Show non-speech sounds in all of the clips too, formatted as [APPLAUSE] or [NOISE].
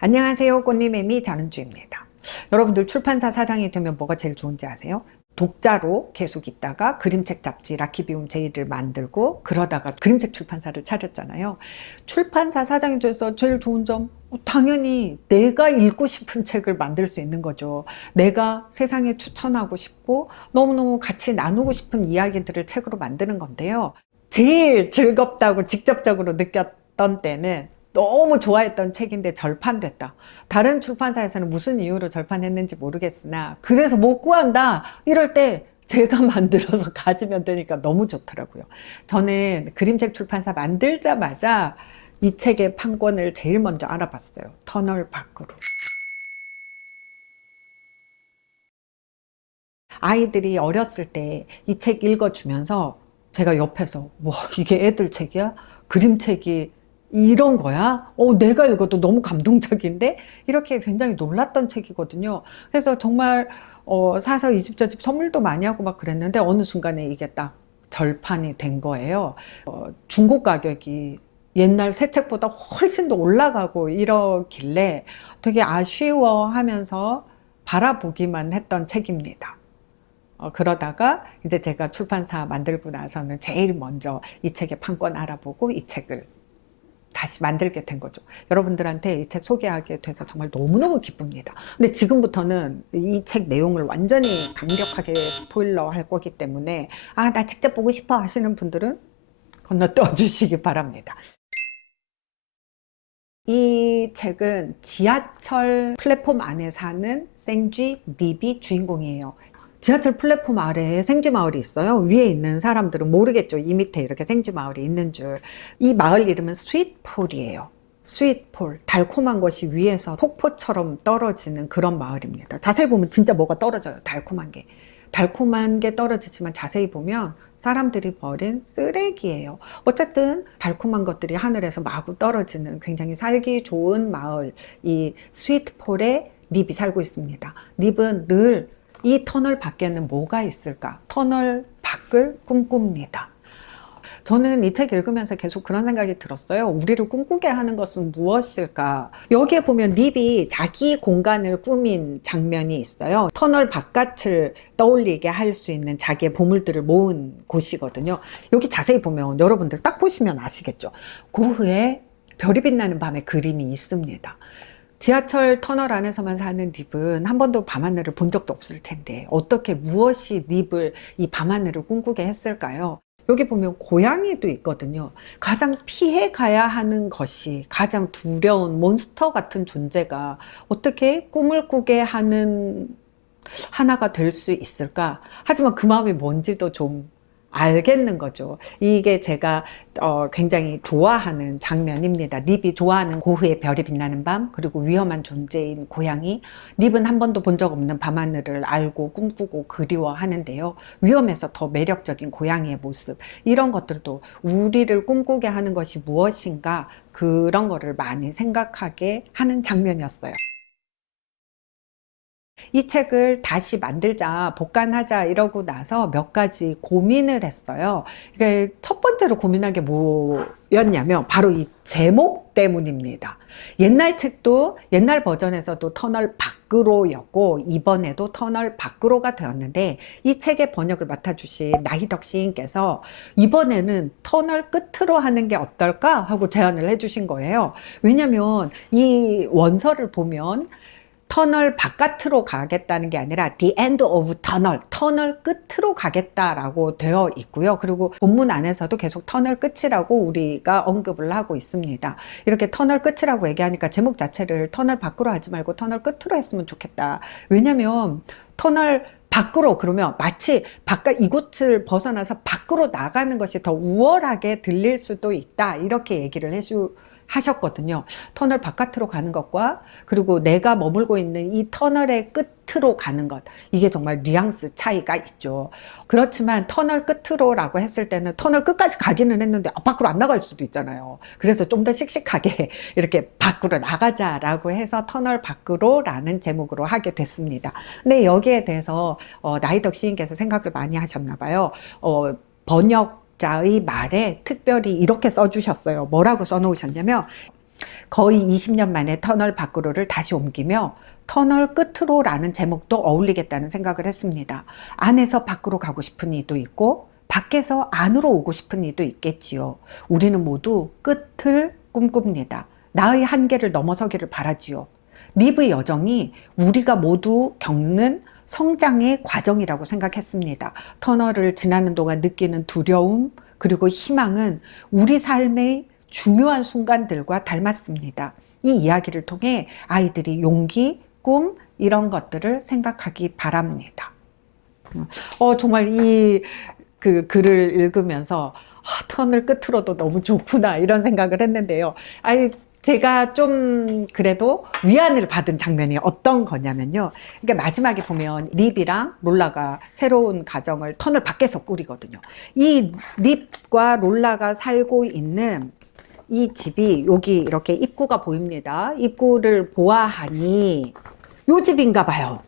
안녕하세요. 꽃님의미 자는주입니다. 여러분들 출판사 사장이 되면 뭐가 제일 좋은지 아세요? 독자로 계속 있다가 그림책 잡지 라키비움 제이를 만들고 그러다가 그림책 출판사를 차렸잖아요. 출판사 사장이 돼서 제일 좋은 점 어, 당연히 내가 읽고 싶은 책을 만들 수 있는 거죠. 내가 세상에 추천하고 싶고 너무너무 같이 나누고 싶은 이야기들을 책으로 만드는 건데요. 제일 즐겁다고 직접적으로 느꼈던 때는 너무 좋아했던 책인데 절판됐다. 다른 출판사에서는 무슨 이유로 절판했는지 모르겠으나 그래서 못 구한다. 이럴 때 제가 [LAUGHS] 만들어서 가지면 되니까 너무 좋더라고요. 저는 그림책 출판사 만들자마자 이 책의 판권을 제일 먼저 알아봤어요. 터널 밖으로. 아이들이 어렸을 때 이 책 읽어주면서 제가 옆에서 와 이게 애들 책이야? 그림책이 이런 거야? 어, 내가 읽어도 너무 감동적인데? 이렇게 굉장히 놀랐던 책이거든요. 그래서 정말 어, 사서 이집저집 선물도 많이 하고 막 그랬는데 어느 순간에 이게 딱 절판이 된 거예요. 어, 중고 가격이 옛날 새 책보다 훨씬 더 올라가고 이러길래 되게 아쉬워 하면서 바라보기만 했던 책입니다. 어, 그러다가 이제 제가 출판사 만들고 나서는 제일 먼저 이 책의 판권 알아보고 이 책을 다시 만들게 된 거죠. 여러분들한테 이 책 소개하게 돼서 정말 너무너무 기쁩니다. 근데 지금부터는 이 책 내용을 완전히 강력하게 스포일러 할 거기 때문에 아, 나 직접 보고 싶어 하시는 분들은 건너떠 주시기 바랍니다. 이 책은 지하철 플랫폼 안에 사는 생쥐 닙이 주인공이에요. 지하철 플랫폼 아래에 생쥐 마을이 있어요. 위에 있는 사람들은 모르겠죠. 이 밑에 이렇게 생쥐 마을이 있는 줄. 이 마을 이름은 스윗폴이에요. 스윗폴. 달콤한 것이 위에서 폭포처럼 떨어지는 그런 마을입니다. 자세히 보면 진짜 뭐가 떨어져요. 달콤한 게. 달콤한 게 떨어지지만 자세히 보면 사람들이 버린 쓰레기예요. 어쨌든 달콤한 것들이 하늘에서 마구 떨어지는 굉장히 살기 좋은 마을, 이 스윗폴에 닙이 살고 있습니다. 닙은 늘 이 터널 밖에는 뭐가 있을까? 터널 밖을 꿈꿉니다. 저는 이 책 읽으면서 계속 그런 생각이 들었어요. 우리를 꿈꾸게 하는 것은 무엇일까? 여기에 보면 닙이 자기 공간을 꾸민 장면이 있어요. 터널 바깥을 떠올리게 할 수 있는 자기의 보물들을 모은 곳이거든요. 여기 자세히 보면 여러분들 딱 보시면 아시겠죠? 고흐의 별이 빛나는 밤의 그림이 있습니다. 지하철 터널 안에서만 사는 닙은 한 번도 밤하늘을 본 적도 없을 텐데 어떻게 무엇이 닙을 이 밤하늘을 꿈꾸게 했을까요? 여기 보면 고양이도 있거든요. 가장 피해 가야 하는 것이 가장 두려운 몬스터 같은 존재가 어떻게 꿈을 꾸게 하는 하나가 될 수 있을까? 하지만 그 마음이 뭔지도 좀 알겠는 거죠. 이게 제가 어, 굉장히 좋아하는 장면입니다. 립이 좋아하는 고흐의 별이 빛나는 밤, 그리고 위험한 존재인 고양이. 립은 한 번도 본 적 없는 밤하늘을 알고 꿈꾸고 그리워하는데요. 위험해서 더 매력적인 고양이의 모습. 이런 것들도 우리를 꿈꾸게 하는 것이 무엇인가 그런 거를 많이 생각하게 하는 장면이었어요. 이 책을 다시 만들자, 복간하자 이러고 나서 몇 가지 고민을 했어요. 이게 첫 번째로 고민한 게 뭐였냐면 바로 이 제목 때문입니다. 옛날 책도 옛날 버전에서도 터널 밖으로였고 이번에도 터널 밖으로가 되었는데 이 책의 번역을 맡아주신 나희덕 시인께서 이번에는 터널 끝으로 하는 게 어떨까 하고 제안을 해주신 거예요. 왜냐하면 이 원서를 보면 터널 바깥으로 가겠다는 게 아니라 the end of tunnel, 터널 끝으로 가겠다라고 되어 있고요. 그리고 본문 안에서도 계속 터널 끝이라고 우리가 언급을 하고 있습니다. 이렇게 터널 끝이라고 얘기하니까 제목 자체를 터널 밖으로 하지 말고 터널 끝으로 했으면 좋겠다. 왜냐면 터널 밖으로 그러면 마치 바깥 이곳을 벗어나서 밖으로 나가는 것이 더 우월하게 들릴 수도 있다. 이렇게 얘기를 해주 하셨거든요. 터널 바깥으로 가는 것과 그리고 내가 머물고 있는 이 터널의 끝으로 가는 것. 이게 정말 뉘앙스 차이가 있죠. 그렇지만 터널 끝으로라고 했을 때는 터널 끝까지 가기는 했는데 아, 밖으로 안 나갈 수도 있잖아요. 그래서 좀 더 씩씩하게 [LAUGHS] 이렇게 밖으로 나가자라고 해서 터널 밖으로라는 제목으로 하게 됐습니다. 근데 여기에 대해서 어, 나이덕 시인께서 생각을 많이 하셨나 봐요. 어, 번역 자의 말에 특별히 이렇게 써주셨어요. 뭐라고 써놓으셨냐면 거의 20년 만에 터널 밖으로를 다시 옮기며 터널 끝으로라는 제목도 어울리겠다는 생각을 했습니다. 안에서 밖으로 가고 싶은 이도 있고 밖에서 안으로 오고 싶은 이도 있겠지요. 우리는 모두 끝을 꿈꿉니다. 나의 한계를 넘어서기를 바라지요. 립의 여정이 우리가 모두 겪는 성장의 과정이라고 생각했습니다. 터널을 지나는 동안 느끼는 두려움 그리고 희망은 우리 삶의 중요한 순간들과 닮았습니다. 이 이야기를 통해 아이들이 용기, 꿈 이런 것들을 생각하기 바랍니다. 어 정말 이 그 글을 읽으면서 아, 터널 끝으로도 너무 좋구나 이런 생각을 했는데요. 아니 제가 좀 그래도 위안을 받은 장면이 어떤 거냐면요. 그러니까 마지막에 보면 립이랑 롤라가 새로운 가정을 터널 밖에서 꾸리거든요. 이 립과 롤라가 살고 있는 이 집이 여기 이렇게 입구가 보입니다. 입구를 보아하니 요 집인가 봐요.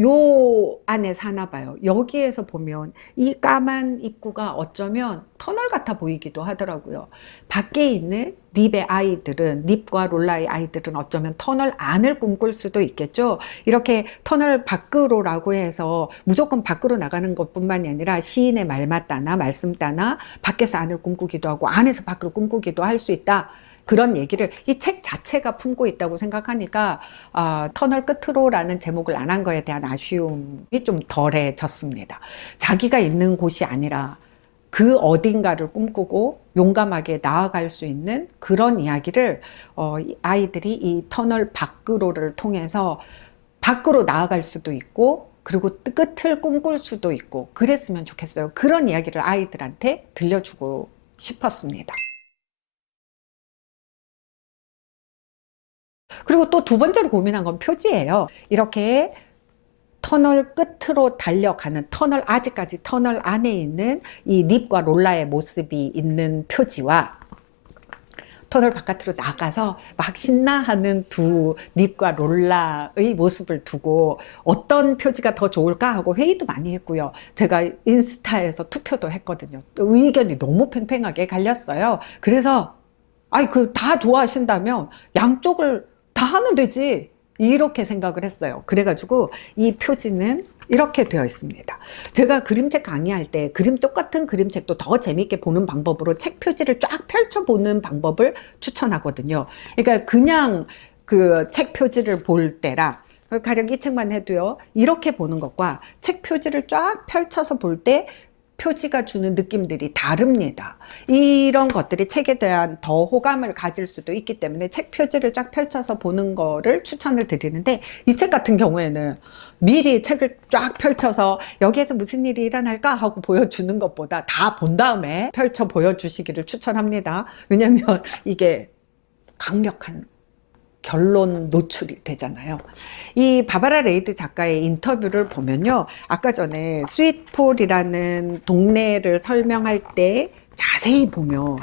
요 안에 사나 봐요. 여기에서 보면 이 까만 입구가 어쩌면 터널 같아 보이기도 하더라고요. 밖에 있는 립의 아이들은, 립과 롤라의 아이들은 어쩌면 터널 안을 꿈꿀 수도 있겠죠. 이렇게 터널 밖으로라고 해서 무조건 밖으로 나가는 것 뿐만이 아니라 시인의 말 맞다나 말씀 따나 밖에서 안을 꿈꾸기도 하고 안에서 밖을 꿈꾸기도 할 수 있다. 그런 얘기를 이 책 자체가 품고 있다고 생각하니까 아, 터널 끝으로라는 제목을 안 한 거에 대한 아쉬움이 좀 덜해졌습니다. 자기가 있는 곳이 아니라 그 어딘가를 꿈꾸고 용감하게 나아갈 수 있는 그런 이야기를 어, 이 아이들이 이 터널 밖으로를 통해서 밖으로 나아갈 수도 있고 그리고 끝을 꿈꿀 수도 있고 그랬으면 좋겠어요. 그런 이야기를 아이들한테 들려주고 싶었습니다. 그리고 또 두 번째로 고민한 건 표지예요. 이렇게 터널 끝으로 달려가는 터널 아직까지 터널 안에 있는 이 립과 롤라의 모습이 있는 표지와 터널 바깥으로 나가서 막 신나하는 두 립과 롤라의 모습을 두고 어떤 표지가 더 좋을까 하고 회의도 많이 했고요. 제가 인스타에서 투표도 했거든요. 의견이 너무 팽팽하게 갈렸어요. 그래서 아이 그 다 좋아하신다면 양쪽을 다 하면 되지. 이렇게 생각을 했어요. 그래가지고 이 표지는 이렇게 되어 있습니다. 제가 그림책 강의할 때 그림 똑같은 그림책도 더 재밌게 보는 방법으로 책 표지를 쫙 펼쳐보는 방법을 추천하거든요. 그러니까 그냥 그 책 표지를 볼 때랑 가령 이 책만 해도요. 이렇게 보는 것과 책 표지를 쫙 펼쳐서 볼 때 표지가 주는 느낌들이 다릅니다. 이런 것들이 책에 대한 더 호감을 가질 수도 있기 때문에 책 표지를 쫙 펼쳐서 보는 거를 추천을 드리는데 이 책 같은 경우에는 미리 책을 쫙 펼쳐서 여기에서 무슨 일이 일어날까 하고 보여주는 것보다 다 본 다음에 펼쳐 보여주시기를 추천합니다. 왜냐하면 이게 강력한 결론 노출이 되잖아요. 이 바바라 레이드 작가의 인터뷰를 보면요. 아까 전에 스윗폴이라는 동네를 설명할 때 자세히 보면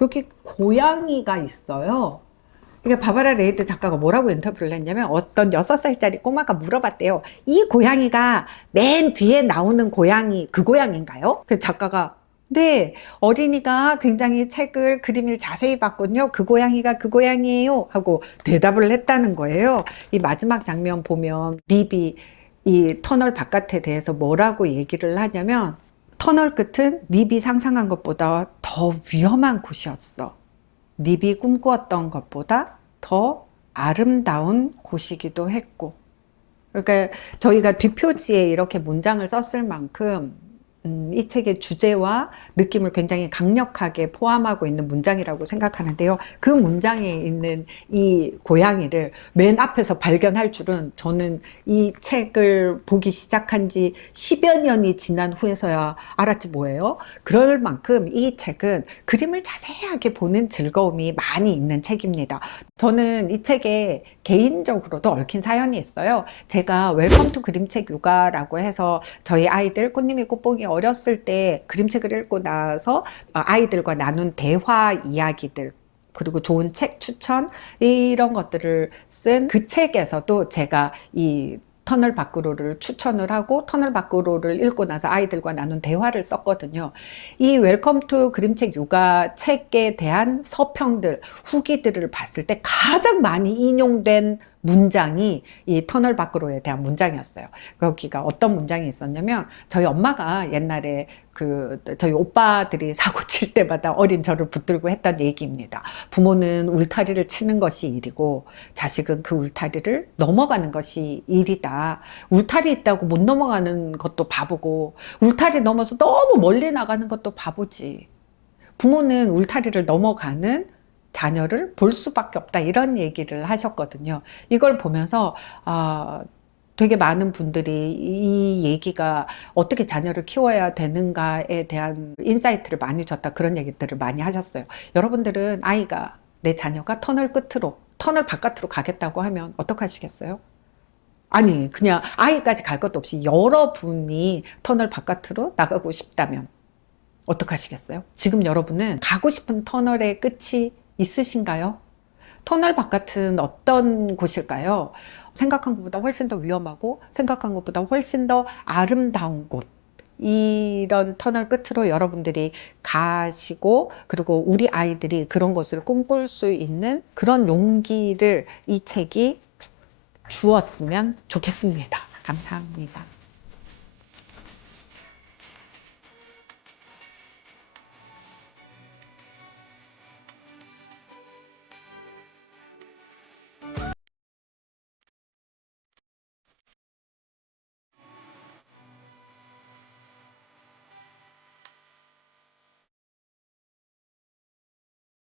여기 고양이가 있어요. 이게 바바라 레이드 작가가 뭐라고 인터뷰를 했냐면 어떤 여섯 살짜리 꼬마가 물어봤대요. 이 고양이가 맨 뒤에 나오는 고양이 그 고양인가요? 그 작가가 네, 어린이가 굉장히 책을 그림을 자세히 봤거든요. 그 고양이가 그 고양이에요. 하고 대답을 했다는 거예요. 이 마지막 장면 보면 립이 이 터널 바깥에 대해서 뭐라고 얘기를 하냐면 터널 끝은 립이 상상한 것보다 더 위험한 곳이었어. 립이 꿈꾸었던 것보다 더 아름다운 곳이기도 했고. 그러니까 저희가 뒷표지에 이렇게 문장을 썼을 만큼 음, 이 책의 주제와 느낌을 굉장히 강력하게 포함하고 있는 문장이라고 생각하는데요. 그 문장에 있는 이 고양이를 맨 앞에서 발견할 줄은 저는 이 책을 보기 시작한 지 10여 년이 지난 후에서야 알았지 뭐예요. 그럴 만큼 이 책은 그림을 자세하게 보는 즐거움이 많이 있는 책입니다. 저는 이 책에 개인적으로도 얽힌 사연이 있어요. 제가 웰컴 투 그림책 육아라고 해서 저희 아이들 꽃님이 꽃보기 어렸을 때 그림책을 읽고 나서 아이들과 나눈 대화 이야기들 그리고 좋은 책 추천 이런 것들을 쓴 그 책에서도 제가 이 터널 밖으로를 추천을 하고 터널 밖으로를 읽고 나서 아이들과 나눈 대화를 썼거든요. 이 웰컴 투 그림책 육아 책에 대한 서평들, 후기들을 봤을 때 가장 많이 인용된 문장이 이 터널 밖으로에 대한 문장이었어요. 거기가 어떤 문장이 있었냐면 저희 엄마가 옛날에 그 저희 오빠들이 [LAUGHS] 사고 칠 때마다 어린 저를 붙들고 했던 얘기입니다. 부모는 울타리를 치는 것이 일이고 자식은 그 울타리를 넘어가는 것이 일이다. 울타리 있다고 못 넘어가는 것도 바보고 울타리 넘어서 너무 멀리 나가는 것도 바보지. 부모는 울타리를 넘어가는 자녀를 볼 수밖에 없다 이런 얘기를 하셨거든요. 이걸 보면서 아, 되게 많은 분들이 이 얘기가 어떻게 자녀를 키워야 되는가에 대한 인사이트를 많이 줬다 그런 얘기들을 많이 하셨어요. 여러분들은 아이가 내 자녀가 터널 끝으로 터널 바깥으로 가겠다고 하면 어떡하시겠어요? 아니 그냥 아이까지 갈 것도 없이 여러분이 터널 바깥으로 나가고 싶다면 어떡하시겠어요? 지금 여러분은 가고 싶은 터널의 끝이 있으신가요? 터널 바깥은 어떤 곳일까요? 생각한 것보다 훨씬 더 위험하고 생각한 것보다 훨씬 더 아름다운 곳. 이런 터널 끝으로 여러분들이 가시고 그리고 우리 아이들이 그런 것을 꿈꿀 수 있는 그런 용기를 이 책이 주었으면 좋겠습니다. 감사합니다.